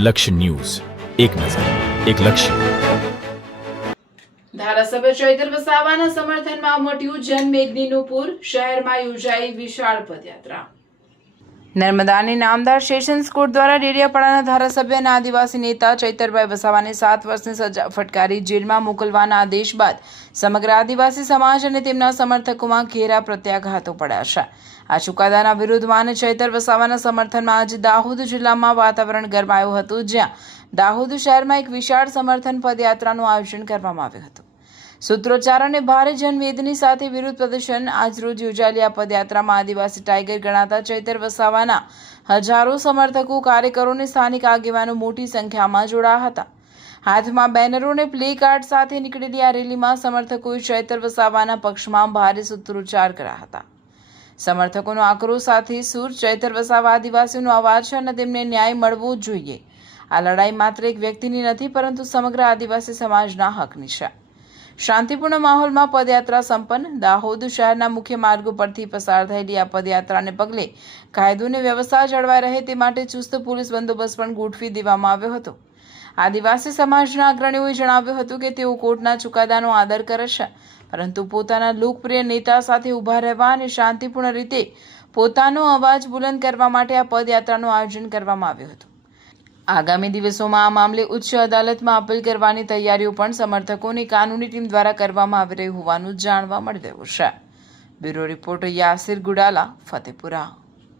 લક્ષ્ય ન્યૂઝ, એક નજર, એક લક્ષ્ય. ધારાસભ્ય ચૈતર વસાવાના સમર્થનમાં ઉમટ્યું જનમેદનીનું પૂર. શહેરમાં યોજાઈ વિશાળ પદયાત્રા. નર્મદાની નામદાર સેશન્સ કોર્ટ દ્વારા ડેડિયાપાડાના ધારાસભ્ય અને આદિવાસી નેતા ચૈતરભાઈ વસાવાને 7 વર્ષની સજા ફટકારી જેલમાં મોકલવાના આદેશ બાદ સમગ્ર આદિવાસી સમાજ અને તેમના સમર્થકોમાં ઘેરા પ્રત્યાઘાતો પડ્યા છે. આ ચુકાદાના વિરોધમાં અને ચૈતર વસાવાના સમર્થનમાં આજે દાહોદ જિલ્લામાં વાતાવરણ ગરમાયું હતું, જ્યાં દાહોદ શહેરમાં એક વિશાળ સમર્થન પદયાત્રાનું આયોજન કરવામાં આવ્યું હતું. સૂત્રોચ્ચાર અને ભારે જનમેદની સાથે વિરોધ પ્રદર્શન. આજરોજ યોજાયેલી આ પદયાત્રામાં આદિવાસી ટાઈગર ગણાતા ચૈતર વસાવાના હજારો સમર્થકો, કાર્યકરો અને સ્થાનિક આગેવાનો મોટી સંખ્યામાં જોડાયા હતા. હાથમાં બેનરો અને પ્લે કાર્ડ સાથે નીકળેલી આ રેલીમાં સમર્થકોએ ચૈતર વસાવાના પક્ષમાં ભારે સૂત્રોચ્ચાર કર્યા હતા. સમર્થકોનો આક્રોશ સાથે સૂર. ચૈતર વસાવા આદિવાસીનો અવાજ છે અને તેમને ન્યાય મળવો જોઈએ. આ લડાઈ માત્ર એક વ્યક્તિની નથી, પરંતુ સમગ્ર આદિવાસી સમાજના હકની છે. શાંતિપૂર્ણ માહોલમાં પદયાત્રા સંપન્ન. દાહોદ શહેરના મુખ્ય માર્ગો પરથી પસાર થયેલી આ પદયાત્રાને પગલે કાયદો અને વ્યવસ્થા જળવાઈ રહે તે માટે ચુસ્ત પોલીસ બંદોબસ્ત પણ ગોઠવી દેવામાં આવ્યો હતો. આદિવાસી સમાજના અગ્રણીઓએ જણાવ્યું હતું કે તેઓ કોર્ટના ચુકાદાનો આદર કરે છે, પરંતુ પોતાના લોકપ્રિય નેતા સાથે ઊભા રહેવા અને શાંતિપૂર્ણ રીતે પોતાનો અવાજ બુલંદ કરવા માટે આ પદયાત્રાનું આયોજન કરવામાં આવ્યું હતું. આગામી દિવસોમાં આ મામલે ઉચ્ચ અદાલતમાં અપીલ કરવાની તૈયારીઓ પણ સમર્થકોની કાનૂની ટીમ દ્વારા કરવામાં આવી રહી હોવાનું જાણવા મળી રહ્યું છે. Bureau reporter Yasir Gudala, Fatepura.